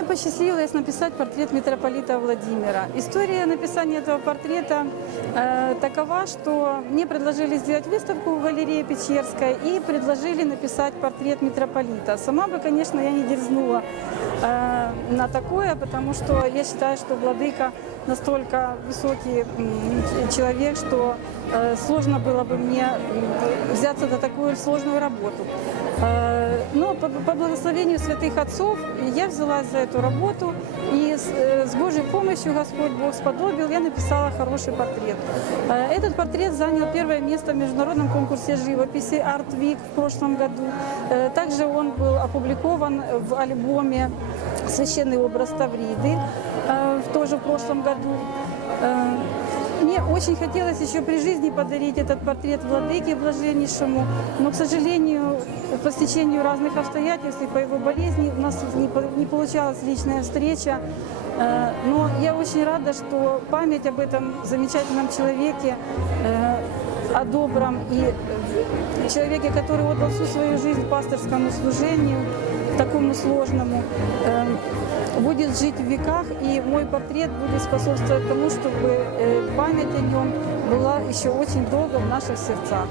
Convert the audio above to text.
Мне посчастливилось написать портрет митрополита Владимира. История написания этого портрета э, такова, что мне предложили сделать выставку в галерее Печерской и предложили написать портрет митрополита. Сама бы, конечно, я не дерзнула на такое, потому что я считаю, что владыка настолько высокий человек, что э, сложно было бы мне взяться за такую сложную работу. Э, Но по, по благословению святых отцов я взялась за эту работу, и с, помощью Господь Бог сподобил, я написала хороший портрет. Э, Этот портрет занял первое место в международном конкурсе живописи Art Week в прошлом году. Э, Также он был опубликован в альбоме «Священный образ Тавриды» э, тоже в прошлом году. Мне очень хотелось еще при жизни подарить этот портрет владыке блаженнейшему, но, к сожалению, по стечению разных обстоятельств и по его болезни у нас не, не получалась личная встреча. Э, Но я очень рада, что память об этом замечательном человеке, э, о добром и человеке, который отдал всю свою жизнь пасторскому служению, такому сложному, будет жить в веках, и мой портрет будет способствовать тому, чтобы э, память о нем была еще очень долго в наших сердцах.